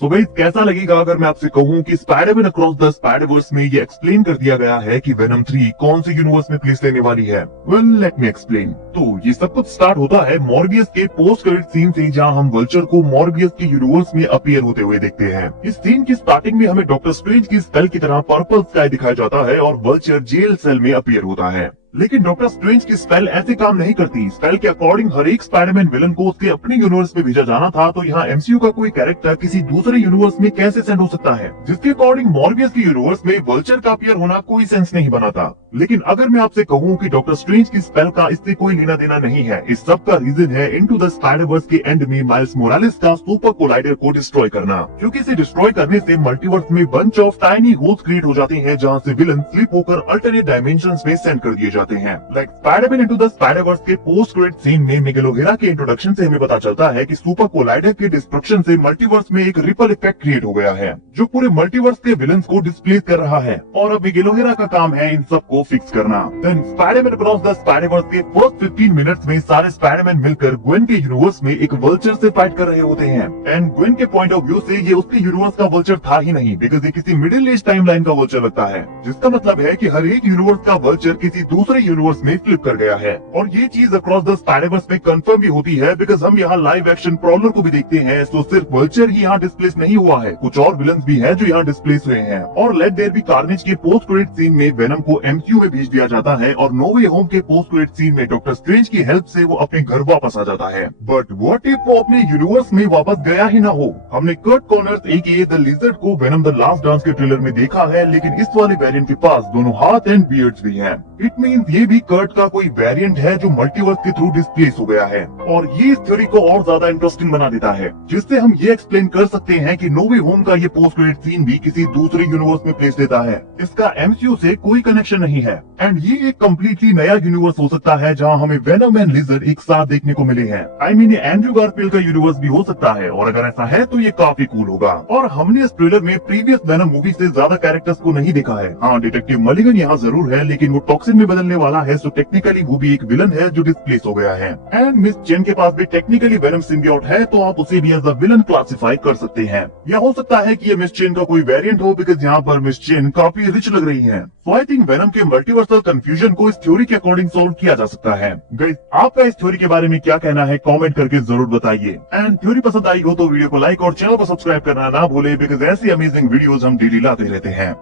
So guys, कैसा लगेगा अगर मैं आपसे कहूं कि स्पाइडरमैन अक्रॉस द स्पाइडरवर्स में ये एक्सप्लेन कर दिया गया है कि वेनम 3 कौन से यूनिवर्स में प्लेस लेने वाली है। Well let me explain. तो ये सब कुछ स्टार्ट होता है मॉर्बियस के पोस्ट क्रेडिट सीन से, जहां हम वल्चर को मॉर्बियस के यूनिवर्स में अपीयर होते हुए देखते हैं। इस सीन की स्टार्टिंग में हमें डॉक्टर स्ट्रेंज की स्पेल की तरह पर्पल स्काई दिखाया जाता है और वल्चर जेल सेल में अपीयर होता है। लेकिन डॉक्टर स्ट्रेंज की स्पेल ऐसे काम नहीं करती। स्पेल के अकॉर्डिंग हर एक स्पाइडरमैन विलन को उसके अपने यूनिवर्स में भेजा जाना था, तो यहाँ एमसीयू का कोई कैरेक्टर किसी दूसरे यूनिवर्स में कैसे सेंड हो सकता है, जिसके अकॉर्डिंग मॉर्बियस के यूनिवर्स में वल्चर का अपीयर होना कोई सेंस नहीं बनाता। लेकिन अगर मैं आपसे कहूँ कि डॉक्टर स्ट्रेंज की स्पेल का इससे कोई लेना देना नहीं है, इस सब का रीजन है इनटू द स्पाइडरवर्स के एंड में माइल्स मोरालेस का सुपर कोलाइडर को डिस्ट्रॉय करना, क्योंकि इसे डिस्ट्रॉय करने से मल्टीवर्स में bunch of tiny holes create हो जाते हैं, जहाँ से विलन स्लिप होकर अल्टरनेट डायमेंशंस में सेंड कर दिए जाते हैं। Like Spiderman into the Spiderverse के पोस्ट क्रेडिट सीन में मिगेल ओहेरा के इंट्रोडक्शन से हमें पता चलता है कि सुपर कोलाइडर के डिस्ट्रक्शन से मल्टीवर्स में एक रिपल इफेक्ट क्रिएट हो गया है, जो पूरे मल्टीवर्स के विलन्स को डिस्प्लेस कर रहा है, और अब मिगेल ओहेरा का काम है इन सब को फिक्स करना। Then Spiderman across the Spiderverse के फर्स्ट 15 मिनट्स में सारे स्पाइडरमैन मिलकर ग्वेन के यूनिवर्स में एक वल्चर से फाइट कर रहे होते हैं। एंड ग्वेन के पॉइंट ऑफ व्यू से ये उसके यूनिवर्स का वल्चर था ही नहीं, बिकॉज ये किसी मिडिल एज टाइमलाइन का वल्चर लगता है, जिसका मतलब है कि हर एक यूनिवर्स का वल्चर किसी दूसरे यूनिवर्स में फ्लिप कर गया है। और ये चीज अक्रॉस द स्पाइडरवर्स में कंफर्म भी होती है, बिकॉज हम यहाँ लाइव एक्शन प्रॉब्लम को भी देखते हैं। तो सिर्फ वल्चर ही यहाँ डिस्प्लेस नहीं हुआ है, कुछ और विलन्स भी हैं जो यहाँ डिस्प्लेस हुए हैं। और लेट देयर बी कार्नेज के पोस्ट क्रेडिट सीन में वेनम को एमसीयू में भेज दिया जाता है, और नो वे होम के पोस्ट क्रेडिट सीन में डॉक्टर स्ट्रेंज की हेल्प से वो अपने घर वापस आ जाता है। बट व्हाट इफ वो अपने यूनिवर्स में वापस गया ही ना हो। हमने Curt Connors aka the Lizard को वेनम द लास्ट डांस के ट्रेलर में देखा है, लेकिन इस वाले वेरिएंट के पास दोनों हाथ एंड बियर्ड्स भी हैं। इट मींस ये भी कर्ट का कोई वेरिएंट है जो मल्टीवर्स के थ्रू डिस्प्लेस हो गया है, और ये इस थ्योरी को और ज्यादा इंटरेस्टिंग बना देता है, जिससे हम ये एक्सप्लेन कर सकते हैं कि नो वे होम का ये पोस्ट क्रेडिट सीन भी किसी दूसरे यूनिवर्स में प्लेस देता है। इसका एमसीयू से कोई कनेक्शन नहीं है, एंड ये एक कम्प्लीटली नया यूनिवर्स हो सकता है जहां हमें वेनम एंड लिजर्ड एक साथ देखने को मिले हैं। आई मीन ये एंड्रू गारफील्ड का यूनिवर्स भी हो सकता है, और अगर ऐसा है तो ये काफी कूल होगा। और हमने इस ट्रेलर में प्रीवियस वेनम मूवी से ज्यादा कैरेक्टर्स को नहीं देखा है। हाँ, डिटेक्टिव मलिगन यहाँ जरूर है, लेकिन वो टॉक्सिन में बदलने वाला है, सो टेक्निकली वो भी एक विलन है जो डिस्प्लेस हो गया है। एंड मिस चेन के पास भी टेक्निकली वेनम सिम्बियोट है, तो आप उसे भी एज अ विलन क्लासिफाई कर सकते हैं। या हो सकता है कि ये मिस चेन का कोई वेरिएंट हो, बिकॉज यहाँ पर मिस चेन काफी रिच लग रही है। सो आई थिंक वेनम के मल्टीवर्सल कंफ्यूजन को इस थ्योरी के अकॉर्डिंग सॉल्व किया जा सकता है। गाइस, आपका इस थ्योरी के बारे में क्या कहना है, कमेंट करके जरूर बताइए। एंड थ्योरी पसंद आई हो तो वीडियो को लाइक और चैनल को सब्सक्राइब करना ना भूले, बिकॉज ऐसी अमेजिंग वीडियोस हम डेली लाते रहते हैं।